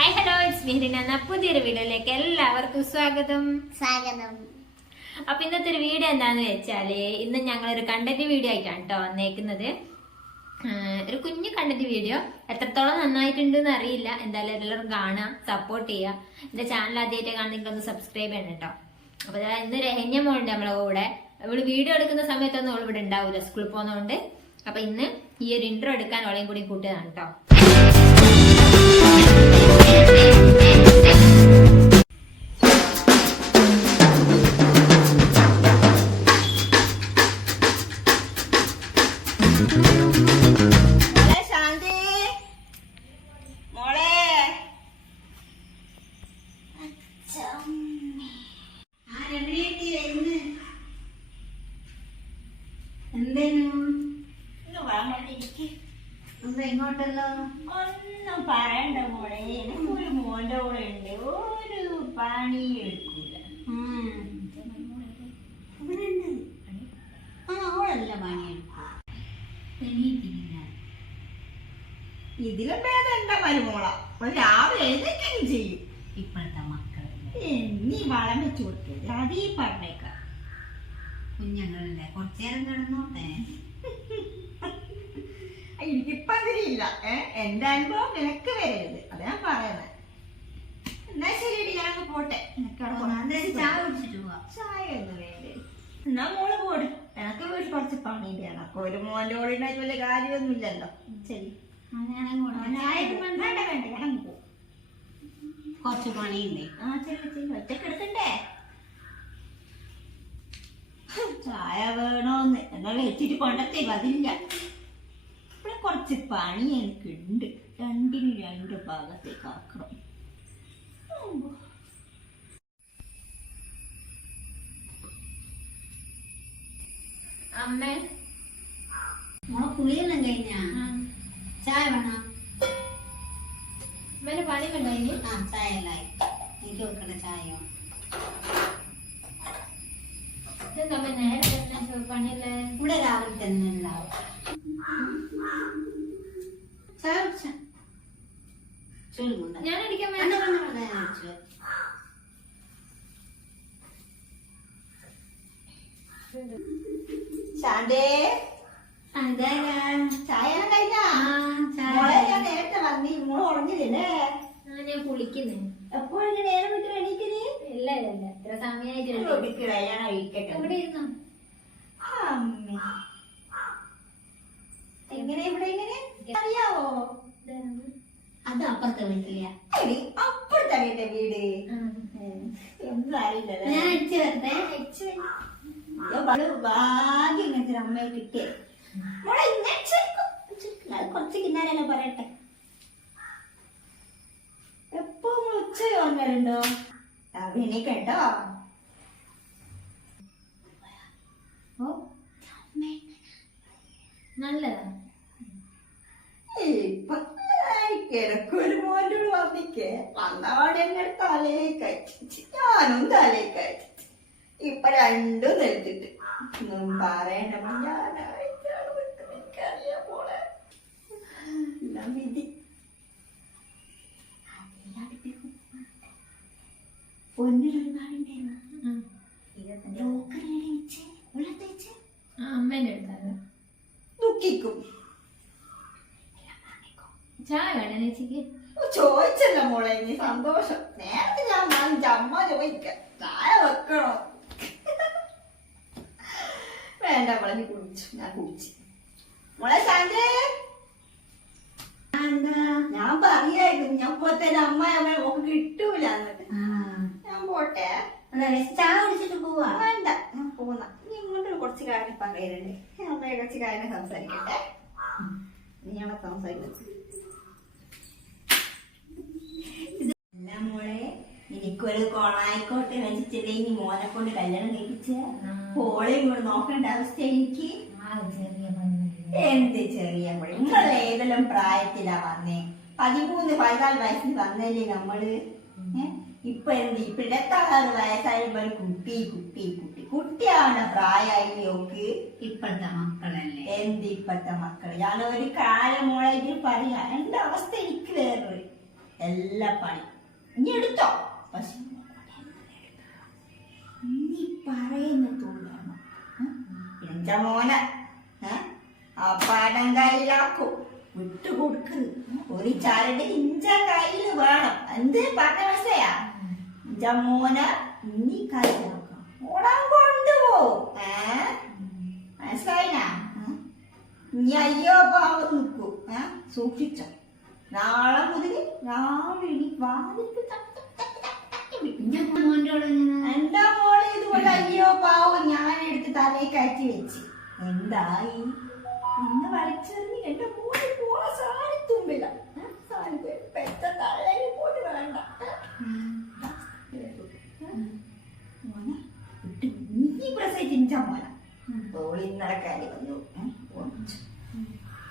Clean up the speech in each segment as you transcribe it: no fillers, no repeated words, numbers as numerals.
Hi hello it's മീരിന. പുതിയൊരു വീഡിയോയിലേക്ക് എല്ലാവർക്കും സ്വാഗതം. അപ്പൊ ഇന്നത്തെ ഒരു വീഡിയോ എന്താന്ന് വെച്ചാല്, ഇന്ന് ഞങ്ങളൊരു കണ്ടന്റ് വീഡിയോ ആയിട്ടാണ് കേട്ടോ വന്നേക്കുന്നത്. ഒരു കുഞ്ഞു കണ്ടന്റ് വീഡിയോ. എത്രത്തോളം നന്നായിട്ടുണ്ട് എന്ന് അറിയില്ല. എന്തായാലും എല്ലാവരും കാണാം, സപ്പോർട്ട് ചെയ്യുക. എന്റെ ചാനൽ ആദ്യമായിട്ട് കാണുന്നെങ്കിൽ ഒന്ന് സബ്സ്ക്രൈബ് ചെയ്യണം കേട്ടോ. അപ്പൊ ഇന്ന് രഹന്യ മോളുണ്ട് നമ്മളെ കൂടെ. ഇവള് വീഡിയോ എടുക്കുന്ന സമയത്തൊന്നും അവൾ ഇവിടെ ഉണ്ടാവില്ല, സ്കൂളിൽ പോകുന്നതുകൊണ്ട്. അപ്പൊ ഇന്ന് ഈ ഒരു ഇൻട്രോ എടുക്കാൻ അവളെയും കൂടി കൂട്ടിയതാണ് കേട്ടോ. ഇങ്ങോട്ടല്ലോ ഒന്നും പറയണ്ട മോളെ, ഒരു മോന്റെ കൂടെ ഉണ്ട്, ഒരു പണി എടുക്കൂല. ഇവിടെ ഉണ്ട്. അവളല്ല പണി എടുക്കും. ഇതിലും ഭേദം എന്താ മരുമോള, രാവിലെ എഴുന്നേക്കും ചെയ്യും. ഇപ്പോഴത്തെ മക്കൾ നീ വളം വെച്ച് കൊടുക്കരുത്, അതീ പറഞ്ഞേക്കാം. കുഞ്ഞുങ്ങളല്ലേ, കുറച്ചേരം കിടന്നോട്ടെ. എനിക്കിപ്പം അതിരില്ല. എന്റെ അനുഭവം നിനക്ക് വരരുത്, അത് ഞാൻ പറയുന്നത്. എന്നാ ശരിയടി, ഞാനൊക്കെ പോട്ടെ. ചായ കുടിച്ചിട്ട് പോവാ. ചായ ഒന്നും വേണ്ടേ, എന്നാ മോള് പോട്. എനക്ക് വീട്ടിൽ കുറച്ച് പണിയുണ്ട്. എനക്ക് ഒരു മോന്റെ കൂടെ ഉണ്ടായിട്ട് വലിയ കാര്യമൊന്നും ഇല്ലല്ലോ. ശരി, കുറച്ച് പണിയുണ്ട്. ഒറ്റക്ക് എടുക്കണ്ടേ? ചായ വേണോന്ന് എന്നാ വെച്ചിട്ട് കൊണ്ടത്തേ അതില്ല. ഇവിടെ കുറച്ച് പണി എനിക്കുണ്ട്. രണ്ടിനും രണ്ട് ഭാഗത്തേക്ക് ആക്കണം. അമ്മേ, കുളിയെല്ലാം കഴിഞ്ഞാ? ചായ വേണോ? ഇവന് പണി കണ്ടോ? ചായ എല്ലായി. എനിക്ക് വെക്കണ്ട ചായയോ? പണിയല്ലേ ഇവിടെ രാവിലെ തന്നെ ഉണ്ടാവും. ചായ കുടിച്ച ഞാൻ അടിക്കാൻ ശാന്തേ, ചായ കഴിഞ്ഞാ? ഞാൻ നേരത്തെ വന്നി, മോള് ഉറങ്ങില്ലേ? ഞാൻ കുളിക്കുന്നേ. എപ്പോഴും നേരം വിട്ട് എണീക്കുന്നേ? ഇല്ല ഇല്ല, ഇത്ര സമയമായിട്ട് ഞാൻ അഴിക്കട്ടെ. ഇവിടെ ഇരുന്നോ? എങ്ങനെ ഇവിടെ എങ്ങനെ അറിയാവോ? അത് അപ്പുറത്തെ വീട്ടില്ല. അപ്പുറത്തെ വീട്ടെ വീട് ഒന്നും അറിയില്ല. ഭാഗ്യം ഇങ്ങനത്തെ അമ്മയെ കിട്ടിയേ. മോളെ കുറച്ച് കിന്നാരല്ലോ പറയട്ടെ. എപ്പോ ഉച്ച വന്നോ അഭിനയ കേട്ടോ? നല്ലതാ. ഇപ്പൊ കിഴക്കൊരു മോൻ്റെ വന്നിക്കേ വന്നവാടെ എന്നെ തലയിലേക്കയച്ചു, ഞാനും തലയിലേക്കയച്ചു. ഇപ്പൊ രണ്ടും നെടുത്തിട്ട് ഒന്നും പറയണ്ട. ഞാനായിട്ടാണ് എനിക്കറിയാം പോളെ. എല്ലാം വിധി. അമ്മേന്റെ അടുത്താണ് ദുഃഖിക്കും. ചായ വേണേ ചേച്ചിക്ക്? ചോദിച്ചല്ലോ മോളെ, നീ സന്തോഷം. നേരത്തെ ഞാൻ അമ്മ ചോദിക്കാം ചായ വെക്കണോ? വേണ്ട മോളെ, നീ കുടിച്ചു. ഞാൻ കുടിച്ചു. മോളെ ശാന്തേ, ഞാൻ പറയായിരുന്നു ഞാൻ പോത്തേനെ അമ്മ ഒക്കെ കിട്ടൂല എന്നിട്ട്. ഞാൻ പോട്ടെ. ചായ കുടിച്ചിട്ട് പോവാ? വേണ്ട, ഞാൻ പോന്ന. നീ ഇങ്ങോട്ട് കുറച്ച് കാര്യം പറയുന്നുണ്ട്. ഞാൻ അമ്മയെ കുറച്ച് കാര്യം സംസാരിക്കട്ടെ. നീയാണോ സംസാരിക്കുന്നത്? മോളെ, എനിക്കൊരു കോണായിക്കോട്ടെ വെച്ചിട്ടില്ലേ ഇനി മോനെ കൊണ്ട് കല്യാണം കഴിപ്പിച്ച പോളെയും കൂടെ നോക്കേണ്ട അവസ്ഥ എനിക്ക്. എന്ത് ചെറിയ പണി? നിങ്ങളെ ഏതെല്ലാം പ്രായത്തിലാ വന്നേ? 13-14 വയസ്സിൽ വന്നല്ലേ നമ്മള്. ഇപ്പൊ എന്ത് ഇപ്പൊ 26 വയസ്സായപ്പോ കുട്ടി കുട്ടി കുട്ടി കുട്ടിയാവണ പ്രായമായി നോക്ക്. ഇപ്പോഴത്തെ മക്കളല്ലേ? എന്ത് ഇപ്പോഴത്തെ മക്കള്? ഞാനൊരു കാലം മോളെ പറയാ. എന്റെ അവസ്ഥ എനിക്ക് വേറൊരു എല്ലാ പണി ഇനി എടുത്തോ. പക്ഷെ നീ പറയുന്ന തൊഴിലാണ് എന്റെ മോനെ ആ പാടം കയ്യിലാക്കും, വിട്ടുകൊടുക്കരുത്. ഒരു ചരട് ഇഞ്ച കയ്യിൽ വേണം. എന്ത് പറഞ്ഞ മനസ്സിലായാ? ഇഞ്ച മോനെ നീ കയ്യിലാക്കാം, ഓടാൻ കൊണ്ടുപോകും. മനസ്സിലായിനാ? നീ അയ്യോ പാവം നിൽക്കൂ. സൂക്ഷിച്ചോ. നാളെ മുതൽ രാവിലെ വാതിൽക്ക് എന്റെ മോളെ ഇതുപോലെ അയ്യോ പാവം ഞാൻ എടുത്ത് തലയിൽ കയറ്റി വെച്ച്. എന്തായി ഇന്ന് വലിച്ചെറിഞ്ഞ് എന്റെ മോളെ പോളെ സാരി തുമ്പില്ല. സാരി പെറ്റ തള്ളേന് പോലും വേണ്ട. മോനെ വിട്ട് നീ പ്രസവിച്ച മോന തോളി നടക്കാരി വന്നു.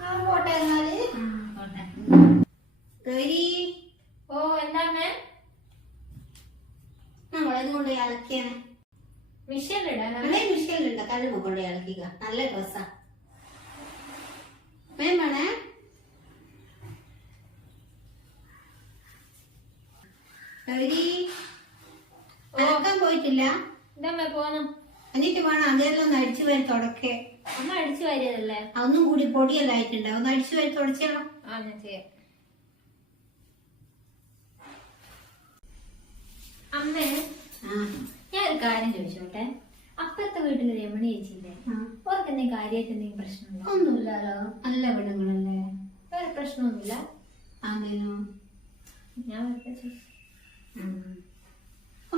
ഞാൻ പോട്ടെ എന്നാല്. ഓ എന്താമേ നമ്മളത് കൊണ്ട് ഇളക്കിയാണ്. മിഷീനിലുണ്ട്, കല്ലുമ്പോ കൊണ്ട് ഇളക്കിക്ക. നല്ല ഡ്രസ്സാ വേണേ. ഇളക്കാൻ പോയിട്ടില്ല. ഇതമ്മേ പോന്നു. എന്നിട്ട് വേണം അതെല്ലാം ഒന്ന് അടിച്ചു വാരി തുടക്കേ. അമ്മ അടിച്ചു വാരിയതല്ലേ? ഒന്നും കൂടി പൊടിയെല്ലാം ആയിട്ടുണ്ട്. ഒന്ന് അടിച്ചു വാരി തുടച്ചേണോ? ആ ഞാൻ ചെയ്യാം. അമ്മേ ഞാൻ ഒരു കാര്യം ചോദിച്ചോട്ടെ. അപ്പുറത്തെ വീട്ടില് രമണി ചേച്ചിയില്ലേ, അവർക്ക് എന്തെങ്കിലും കാര്യമായിട്ട് എന്തെങ്കിലും പ്രശ്നമുണ്ടോ? ഒന്നുമില്ലല്ലോ, നല്ല പെണ്ണുങ്ങളല്ലേ, വേറെ പ്രശ്നമൊന്നുമില്ല. അതേനോ ഞാൻ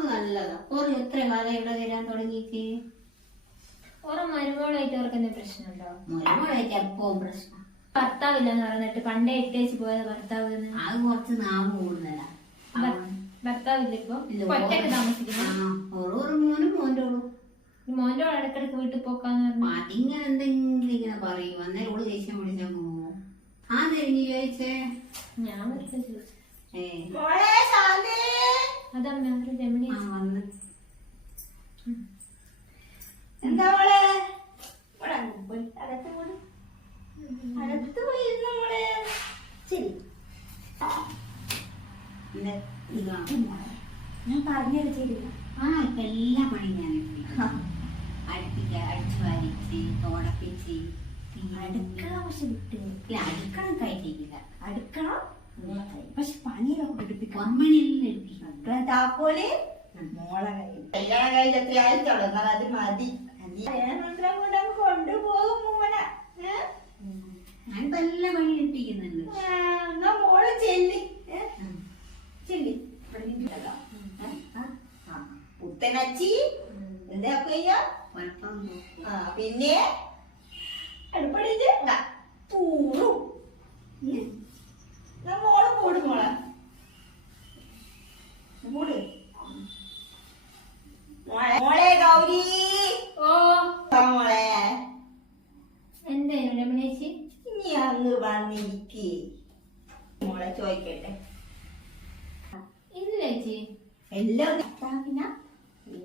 നല്ലതാ. ഓറ് എത്ര കാലം ഇവിടെ വരാൻ തുടങ്ങിയിട്ട്? ഓരോ മരുമോളായിട്ട് അവർക്ക് എന്തെങ്കിലും പ്രശ്നമുണ്ടോ? മരുമോളായിട്ട് എപ്പോഴും പ്രശ്നം. ഭർത്താവില്ലെന്ന് പറഞ്ഞിട്ട് പണ്ടേ ഇട്ടേച്ച് പോയത് ഭർത്താവ്. അത് കുറച്ച് നാമ കൂടുതലാ. ഭർത്താവില്ല ഇപ്പൊ ഒറ്റക്ക് താമസിക്കുന്നു. ഓരോ മോനും മോന്റെ ഓളും. മോന്റെ ഓൾ ഇടക്കിടക്ക് വീട്ടിൽ പോക്കാന്ന് പറഞ്ഞു. അതിങ്ങനെ എന്തെങ്കിലും ഇങ്ങനെ പറയും. അന്നേരം ഓള് ദേഷ്യം വിളിച്ചാൽ പോവോ? ആ തിരിഞ്ഞു ചോദിച്ചേ. ഞാൻ വെറുതെ ചോദിച്ചു. അതമ്മ ഒരു രമണി വന്ന് എന്താ മോളെ അകത്ത് പോയി ഇരുന്നു മോളെ. ശരി ഞാൻ പറഞ്ഞത് ശരിയില്ല. ഇപ്പൊ എല്ലാ പണിയും ഞാൻ അടുപ്പിക്ക, അടിച്ചു വാരിച്ച്, തോടപ്പിച്ച്. അടുക്കള പക്ഷെ വിട്ട് അടുക്കള കഴിക്കില്ല. അടുക്കള പക്ഷെ പണിയൊക്കെ പിടിപ്പിക്കാം. അമ്മണിയെല്ലാം എടുപ്പിക്കണം. അടുക്കള താക്കോല് മോളെ കയ്യിൽ. കല്യാണം കഴിഞ്ഞ് എത്ര ആയിട്ടോളൂ, എന്നാൽ അത് മതി. മന്ത്രം കൊണ്ട് കൊണ്ടുപോകും മോനെ. ഞാനിപ്പോ എല്ലാ പണി എടുപ്പിക്കുന്നുണ്ട്. എന്നാ മോള് ചെല്ലി ചെല്ലി പുത്തനച്ചി എന്താ ചെയ്യാ? പിന്നെ അടുപ്പടിച്ച് തൂറും. മോള് കൂട് മോളെ കൂട് മോളെ ഗൗരി. ഓ മോളെ എന്തായിരുന്നു രമണേച്ചി? ഇനി അങ്ങ് വന്നിരിക്കേ. മോളെ ചോദിക്കട്ടെ. ഇല്ല ചേച്ചി, എല്ലാം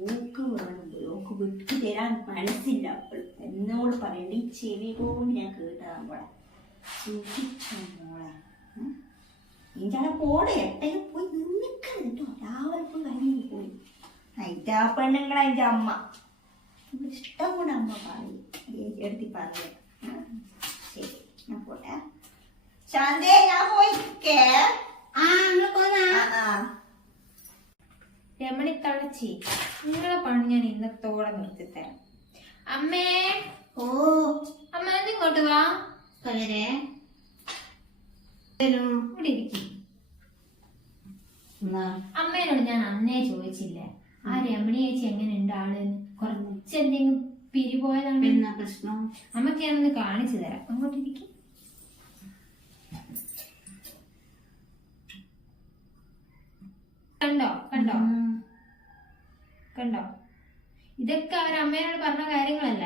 ഓക്ക് വേണം, ഓക്ക് വിട്ടു തരാൻ മനസ്സില്ല. അപ്പോൾ എന്നോട് പറയണ്ട, ഈ ചെവി കൊണ്ട് ഞാൻ കേട്ടതാ മോളെ. സൂക്ഷിച്ചോ മോളെ. നിന്റെ പോടെ എട്ടയിൽ പോയി നിന്നിട്ടോ. രാവിലെ പോയി കഴിഞ്ഞു പോയി. അതിന്റെ ആ പെണ്ണുങ്ങളെ അതിന്റെ അമ്മ ഇഷ്ടം കൊണ്ട് അമ്മ പറയും, എടുത്തി പറയാ. ശരി ഞാൻ പോട്ടെ. ശാന്തേ ഞാൻ പോയിക്കേ. രമണി തളച്ചി, നിങ്ങളെ പണി ഞാൻ ഇന്നത്തോടെ നിർത്തിത്തരാം. അമ്മേ ഓ അമ്മ ഇങ്ങോട്ട് വാ. പകരെ ഇവിടെ ഇരിക്കും. അമ്മേനോട് ഞാൻ അന്നേ ചോദിച്ചില്ലേ ആ രമണി ചേച്ചി എങ്ങനെയുണ്ട് ആളെന്ന്? കുറച്ച് എന്തെങ്കിലും പിരിപോയതാണ്. എന്നാ പ്രശ്നം? അമ്മക്ക് ഞാനൊന്ന് കാണിച്ചു തരാം. അങ്ങോട്ടിരിക്കും. കണ്ടോ കണ്ടോ കണ്ടോ? ഇതൊക്കെ അവർ അമ്മേനോട് പറഞ്ഞ കാര്യങ്ങളല്ല.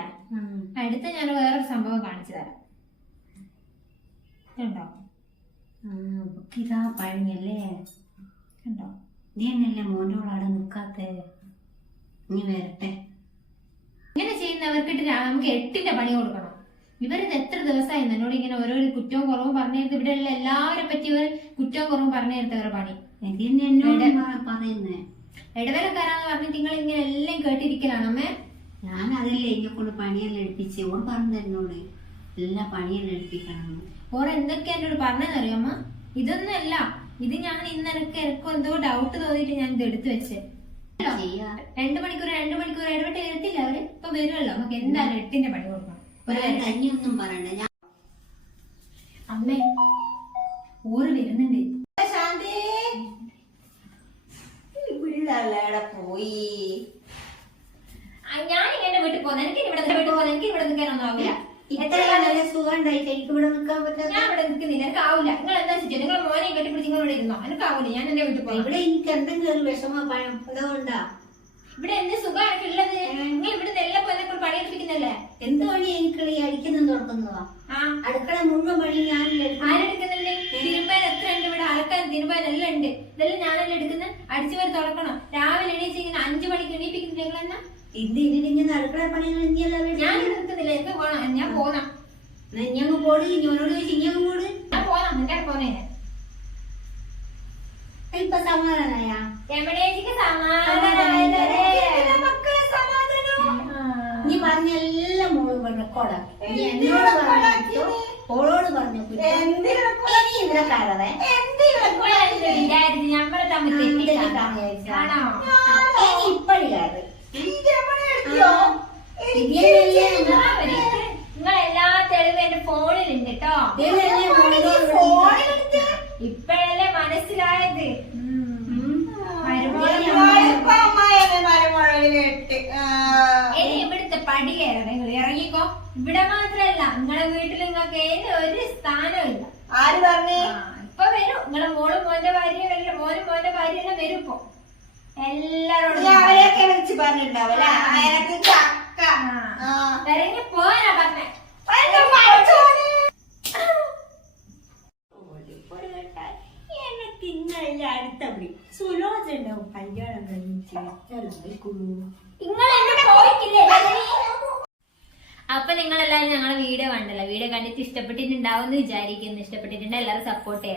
അടുത്ത ഞാൻ വേറൊരു സംഭവം കാണിച്ചു തരാം. കണ്ടോ? ഇതാ പഴഞ്ഞല്ലേ. കണ്ടോ? നീ എന്നല്ലേ മോനോട് അവിടെ നിക്കാത്തെ? നീ വരട്ടെ. ഇങ്ങനെ ചെയ്യുന്നവർക്കിട്ട് നമുക്ക് 8ന്റെ പണി കൊടുക്കണം. ഇവരിത് എത്ര ദിവസമായി എന്നോട് ഇങ്ങനെ ഓരോ കുറ്റവും കുറവും പറഞ്ഞെടുത്ത് ഇവിടെ ഉള്ള എല്ലാവരെ പറ്റി ഇവർ കുറ്റവും കുറവും പറഞ്ഞെടുത്തവരുടെ പണി. പറയുന്നേ ഇടവേലക്കാരാന്ന് പറഞ്ഞിട്ട് നിങ്ങൾ ഇങ്ങനെ എല്ലാം കേട്ടിരിക്കലാണോ അമ്മേ? ഞാൻ അതല്ലേ എന്നെ കൊണ്ട് പണിയെല്ലാം എടുപ്പിച്ച് ഓൺ പറഞ്ഞു എന്നോട് എല്ലാ പണിയെല്ലാം എടുപ്പിക്കണം. ഓർ എന്തൊക്കെയാ എന്നോട് പറഞ്ഞതെന്നറിയാമ്മ? ഇതൊന്നും അല്ല, ഇത് ഞാൻ ഇന്നെനിക്ക് എന്തോ ഡൗട്ട് തോന്നിയിട്ട് ഞാൻ ഇത് എടുത്തു വെച്ചേ. 2 മണിക്കൂർ ഇടപെട്ട് എഴുത്തില്ല അവര്. ഇപ്പൊ വരുമല്ലോ, നമുക്ക് എന്തായാലും 8ന്റെ പണി കൊടുക്കണം. കഞ്ഞിയൊന്നും പറയണ്ട. ഞാൻ അമ്മേ ഓറ് വരുന്നുണ്ട്. ശാന്തി പിള്ളേടെ പോയി. ഞാൻ എന്റെ വീട്ടിൽ പോകുന്ന എനിക്ക് ഇവിടെ വീട്ടിൽ പോകുന്ന എനിക്ക് ഇവിടെ നിൽക്കാനൊന്നും ആവില്ല. നല്ല സുഖം ഉണ്ടായിട്ട് എനിക്ക് ഇവിടെ നിൽക്കാൻ പറ്റാ. ഞാൻ ഇവിടെ നിൽക്കുന്നില്ല, എനിക്ക് ആവില്ല. നിങ്ങൾ എന്താ വെച്ചിട്ട് നിങ്ങൾ മോനെ കെട്ടിപ്പിടിച്ച് നിങ്ങൾ ഇവിടെ ഇരുന്നോ? എനിക്ക് ആവില്ല, ഞാൻ എന്റെ വീട്ടിൽ പോയി. ഇവിടെ എനിക്ക് എന്തെങ്കിലും ഒരു വിഷമം അതുകൊണ്ടാ. ഇവിടെ എന്ത് സുഖമാണ് ഉള്ളത്? നിങ്ങൾ ഇവിടെ എല്ലാം പോലെ പണിയെടുപ്പിക്കുന്നല്ലേ? എന്ത് പണി എനിക്ക് ഈ അടിക്കുന്നതും തുറക്കുന്നതാ. അടുക്കള മുഴുവൻ പണി ഞാനല്ലേ. ആരെടുക്കുന്നുണ്ട്? തിരുമ്പാൻ എത്ര ഉണ്ട് ഇവിടെ? അലക്കാൻ തിരുമ്പാൻ എല്ലാം ഉണ്ട്. ഇതെല്ലാം ഞാനല്ലേ എടുക്കുന്നത്. അടിച്ചു വരെ തുറക്കണം. രാവിലെ എണീച്ച് ഇങ്ങനെ 5 മണിക്ക് എണീപ്പിക്കുന്നില്ല നിങ്ങൾ എന്നാ? ഇതിങ്ങനെ അടുക്കള പണികൾ ഞാൻ ഇവിടെ നിൽക്കുന്നില്ല, എനിക്ക് പോണം. ഞാൻ പോണം. ഞങ്ങൾ പോട് ഇഞ്ഞോനോട് ചോദിച്ചു ഇഞ്ഞങ്ങ് പോട്. ഞാൻ പോണം, നിന്റെ പോന്നേ. ഇപ്പൊ സമാധാനായ എവിടേക്ക് നീ പറഞ്ഞ എല്ലാം മോളും റെക്കോർഡാ. നീ എന്നോട് പറഞ്ഞു ഓളോട് പറഞ്ഞു ഇവിടെ കയറവേ ഞമ്മളെ തമ്മിൽ ഇപ്പഴി കയറി നിങ്ങളെല്ലാ തെളിവും എന്റെ ഫോണിലുണ്ട് കേട്ടോ. ഇപ്പഴല്ലേ മനസ്സിലായത്. ഇനി ഇവിടുത്തെ പടി കയറണം. നിങ്ങൾ ഇറങ്ങിക്കോ. ഇവിടെ മാത്രല്ല, നിങ്ങളെ വീട്ടിൽ നിങ്ങൾക്ക് ഒരു സ്ഥാനവും ഇല്ല. ആര് പറഞ്ഞേ? ഇപ്പൊ വരും നിങ്ങളെ മോളും മോന്റെ ഭാര്യ വരില്ല. മോനും മോന്റെ ഭാര്യ എല്ലാം വരും ഇപ്പൊ. എല്ലാരോടും അവരെയൊക്കെ വിളിച്ച് പറഞ്ഞിട്ടുണ്ടാവില്ല. ഇറങ്ങി പോവാനാ പറഞ്ഞേ. അടുത്തപടി സുലോചനുണ്ടാവും കല്യാണം കഴിഞ്ഞിട്ട്. നിങ്ങൾ എന്നെ പോയിട്ടില്ലേ? അപ്പൊ നിങ്ങളെല്ലാരും ഞങ്ങളെ വീഡിയോ കണ്ടല്ലോ. വീഡിയോ കണ്ടിട്ട് ഇഷ്ടപ്പെട്ടിട്ടുണ്ടാവും എന്ന് വിചാരിക്കുന്നു. ഇഷ്ടപ്പെട്ടിട്ടുണ്ടെങ്കിൽ എല്ലാവരും സപ്പോർട്ട് ചെയ്യാം.